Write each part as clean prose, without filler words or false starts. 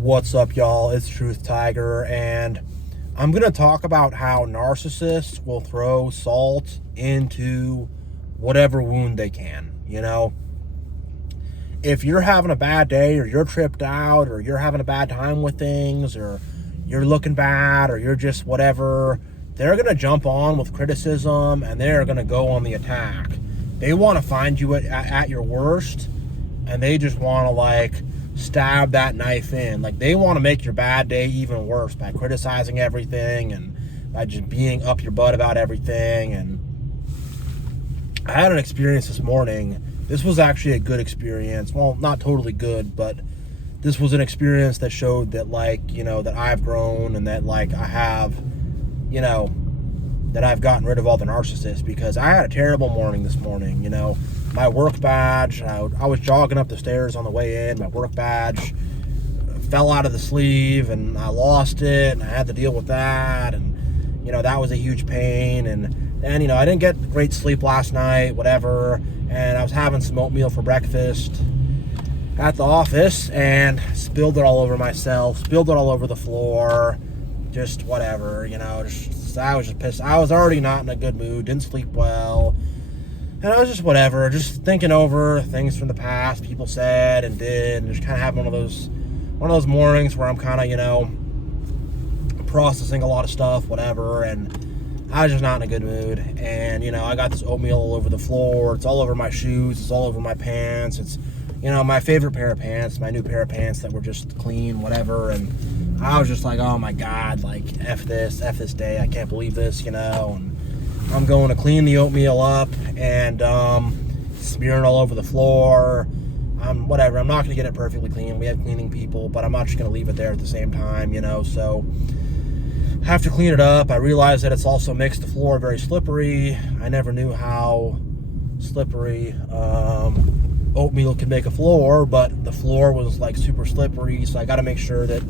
What's up, y'all? It's Truth Tiger, and I'm going to talk about how narcissists will throw salt into whatever wound they can. If you're having a bad day, or you're tripped out, or you're having a bad time with things, or you're looking bad, or you're just whatever, they're going to jump on with criticism, and they're going to go on the attack. They want to find you at your worst, and they just want to, stab that knife in. They want to make your bad day even worse by criticizing everything and by just being up your butt about everything. And I had an experience this morning. This was actually a good experience. Well, not totally good, but this was an experience that showed that, that I've grown, and that, I have, that I've gotten rid of all the narcissists, because I had a terrible morning this morning. My work badge, I was jogging up the stairs on the way in, my work badge fell out of the sleeve, and I lost it, and I had to deal with that, and, that was a huge pain, and I didn't get great sleep last night, whatever, and I was having some oatmeal for breakfast at the office, and spilled it all over myself, spilled it all over the floor, just whatever, I was just pissed. I was already not in a good mood, didn't sleep well. And I was just whatever, just thinking over things from the past, people said and did, and just kind of having one of those mornings where I'm kind of, processing a lot of stuff, whatever, and I was just not in a good mood. And, I got this oatmeal all over the floor, it's all over my shoes, it's all over my pants, it's, my favorite pair of pants, my new pair of pants that were just clean, whatever, and I was just like, oh my God, F this day, I can't believe this, and I'm going to clean the oatmeal up, and smearing all over the floor. Whatever, I'm not going to get it perfectly clean. We have cleaning people, but I'm not just going to leave it there at the same time, so I have to clean it up. I realize that it's also makes the floor very slippery. I never knew how slippery oatmeal can make a floor, but the floor was super slippery, so I got to make sure that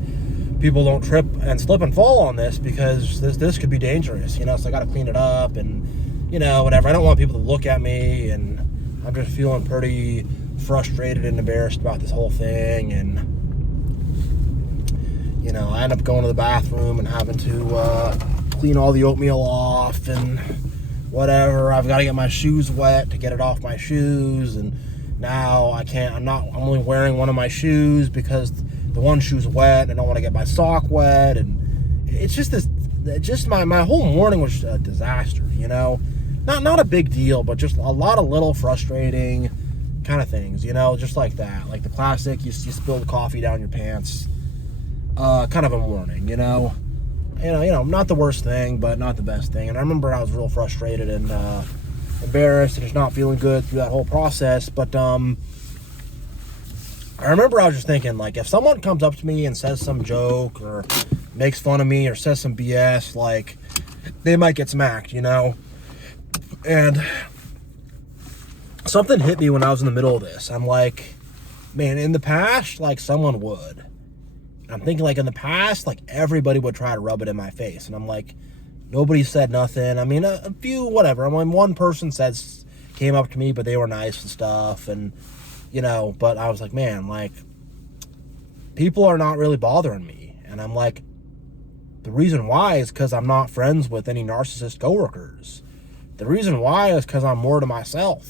people don't trip and slip and fall on this, because this could be dangerous, so I got to clean it up, and whatever. I don't want people to look at me, and I'm just feeling pretty frustrated and embarrassed about this whole thing. And I end up going to the bathroom and having to clean all the oatmeal off and whatever. I've got to get my shoes wet to get it off my shoes, and now I can't. I'm only wearing one of my shoes because the one shoe's wet, and I don't want to get my sock wet, and it's just my whole morning was a disaster, not a big deal, but just a lot of little frustrating kind of things, just like that, the classic, you spill the coffee down your pants, kind of a morning, not the worst thing, but not the best thing. And I remember I was real frustrated and embarrassed and just not feeling good through that whole process, but I remember I was just thinking, if someone comes up to me and says some joke or makes fun of me or says some BS, they might get smacked, And something hit me when I was in the middle of this. I'm like, man, in the past, someone would. And I'm thinking, in the past, everybody would try to rub it in my face. And I'm like, nobody said nothing. I mean, a few, whatever. One person came up to me, but they were nice and stuff, and but I was like, man, people are not really bothering me. And I'm like, the reason why is because I'm not friends with any narcissist coworkers. The reason why is because I'm more to myself.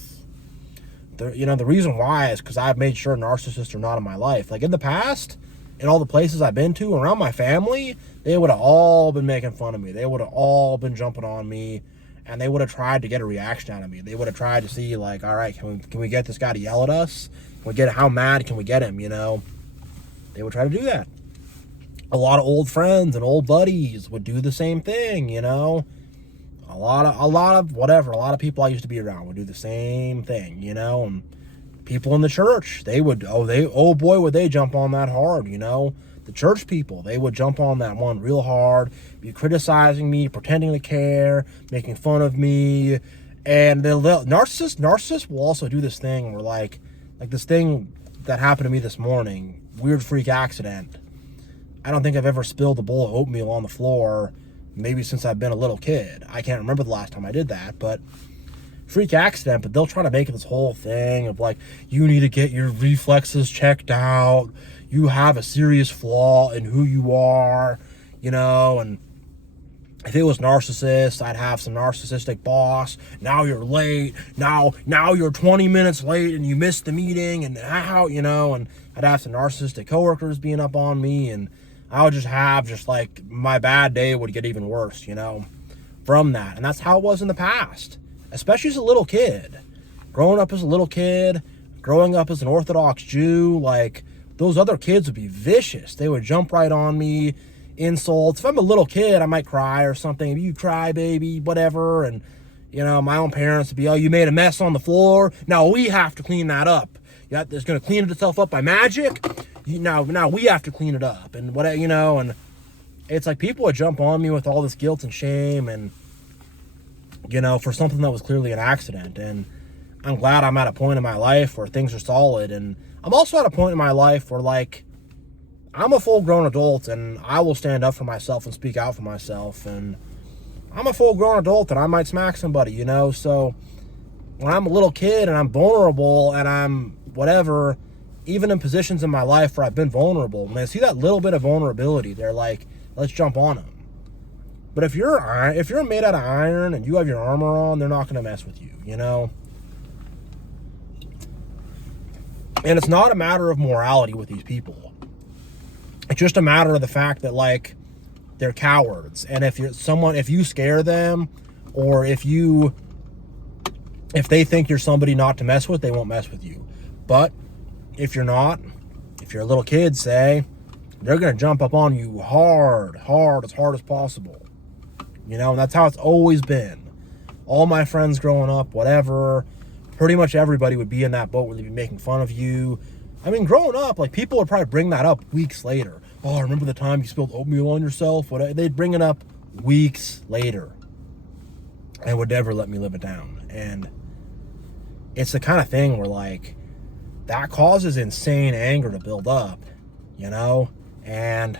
The reason why is because I've made sure narcissists are not in my life. In the past, in all the places I've been to, around my family, they would have all been making fun of me. They would have all been jumping on me, and they would have tried to get a reaction out of me. They would have tried to see, all right, can we get this guy to yell at us? How mad can we get him, They would try to do that. A lot of old friends and old buddies would do the same thing, A lot of people I used to be around would do the same thing, And people in the church, would they jump on that hard, The church people, they would jump on that one real hard, be criticizing me, pretending to care, making fun of me. And the narcissists will also do this thing where like this thing that happened to me this morning, weird freak accident. I don't think I've ever spilled a bowl of oatmeal on the floor, maybe since I've been a little kid. I can't remember the last time I did that, but freak accident, but they'll try to make it this whole thing of like, you need to get your reflexes checked out. You have a serious flaw in who you are, and if it was narcissist, I'd have some narcissistic boss. Now you're late. Now you're 20 minutes late and you missed the meeting, and how, and I'd have some narcissistic coworkers being up on me, and I would just like my bad day would get even worse, from that. And that's how it was in the past, especially as a little kid. Growing up as a little kid, growing up as an Orthodox Jew, like those other kids would be vicious. They would jump right on me, insults. If I'm a little kid, I might cry or something. You cry, baby, whatever. And, my own parents would be, oh, you made a mess on the floor. Now we have to clean that up. It's going to clean itself up by magic. Now we have to clean it up. And what, and it's like people would jump on me with all this guilt and shame and, for something that was clearly an accident. And I'm glad I'm at a point in my life where things are solid. And I'm also at a point in my life where, like, I'm a full-grown adult and I will stand up for myself and speak out for myself. And I'm a full-grown adult and I might smack somebody, So when I'm a little kid and I'm vulnerable and I'm whatever, even in positions in my life where I've been vulnerable, when I see that little bit of vulnerability, they're like, let's jump on them. But if you're made out of iron and you have your armor on, they're not going to mess with you, And it's not a matter of morality with these people. It's just a matter of the fact that, like, they're cowards. And if you scare them, or if they think you're somebody not to mess with, they won't mess with you. But if you're not, if you're a little kid, say, they're going to jump up on you hard as possible. And that's how it's always been. All my friends growing up, whatever, pretty much everybody would be in that boat where they'd be making fun of you. I mean, growing up, like, people would probably bring that up weeks later. Oh, remember the time you spilled oatmeal on yourself? They'd bring it up weeks later and would never let me live it down. And it's the kind of thing where, like, that causes insane anger to build up, and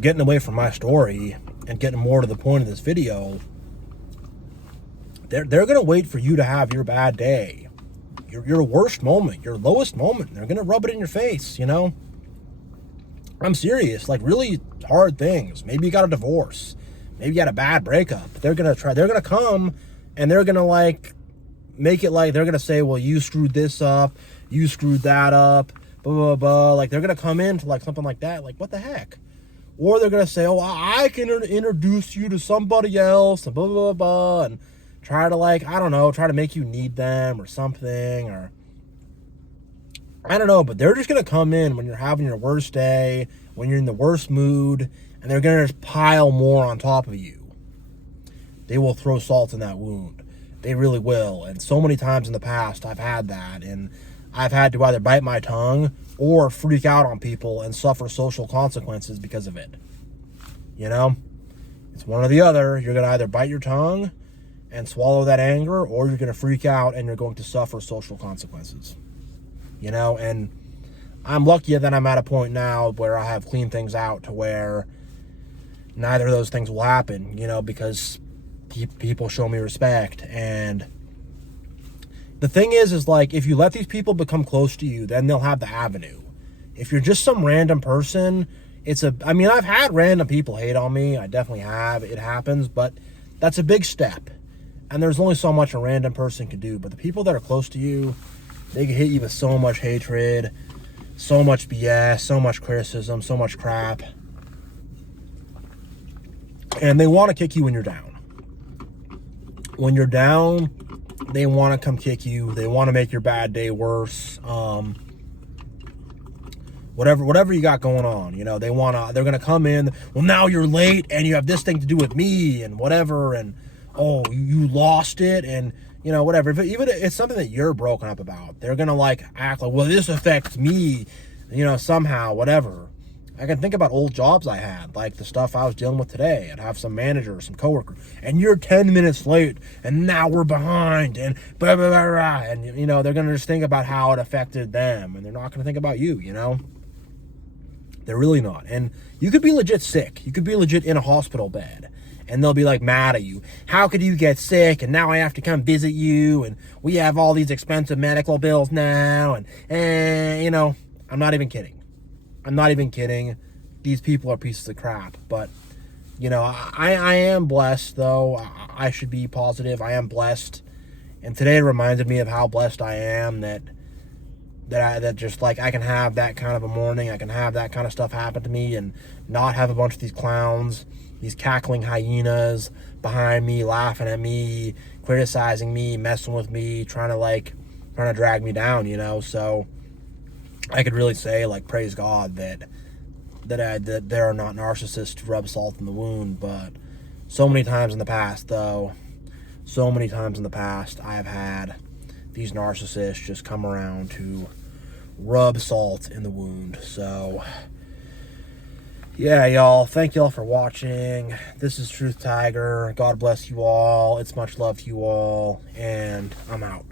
getting away from my story and getting more to the point of this video, they're going to wait for you to have your bad day, your worst moment, your lowest moment. They're going to rub it in your face, I'm serious, like really hard things. Maybe you got a divorce. Maybe you had a bad breakup. They're going to come and they're going to, like, make it like they're going to say, well, you screwed this up. You screwed that up. Blah, blah, blah. Like, they're going to come into, like, something like that. Like, what the heck? Or they're going to say, oh, I can introduce you to somebody else, and blah, blah, blah, blah, and try to, like, I don't know, try to make you need them or something, or I don't know, but they're just going to come in when you're having your worst day, when you're in the worst mood, and they're going to just pile more on top of you. They will throw salt in that wound. They really will. And so many times in the past, I've had that, and I've had to either bite my tongue or freak out on people and suffer social consequences because of it. It's one or the other. You're going to either bite your tongue and swallow that anger, or you're going to freak out and you're going to suffer social consequences. And I'm lucky that I'm at a point now where I have cleaned things out to where neither of those things will happen, because people show me respect. And the thing is like, if you let these people become close to you, then they'll have the avenue. If you're just some random person, I've had random people hate on me. I definitely have. It happens, but that's a big step. And there's only so much a random person can do. But the people that are close to you, they can hit you with so much hatred, so much BS, so much criticism, so much crap. And they want to kick you when you're down. When you're down, they want to come kick you. They want to make your bad day worse. Whatever you got going on, they're going to come in. Well, now you're late and you have this thing to do with me and whatever. And, oh, you lost it. And, whatever. Even if it's something that you're broken up about, they're going to, like, act like, well, this affects me, somehow, whatever. I can think about old jobs I had, like the stuff I was dealing with today. I'd have some manager, some coworker, and you're 10 minutes late, and now we're behind, and blah, blah, blah, blah. And, they're going to just think about how it affected them, and they're not going to think about you, They're really not. And you could be legit sick. You could be legit in a hospital bed. And they'll be like mad at you. How could you get sick? And now I have to come visit you. And we have all these expensive medical bills now. And you know, I'm not even kidding. I'm not even kidding. These people are pieces of crap. But, you know, I am blessed, though. I should be positive. I am blessed. And today reminded me of how blessed I am that just like I can have that kind of a morning. I can have that kind of stuff happen to me and not have a bunch of these clowns, these cackling hyenas behind me, laughing at me, criticizing me, messing with me, trying to drag me down, you know. So I could really say, like, praise God that there are not narcissists to rub salt in the wound. But so many times in the past, I have had these narcissists just come around to rub salt in the wound. So yeah, y'all, thank y'all for watching. This is Truth Tiger. God bless you all. It's much love to you all, and I'm out.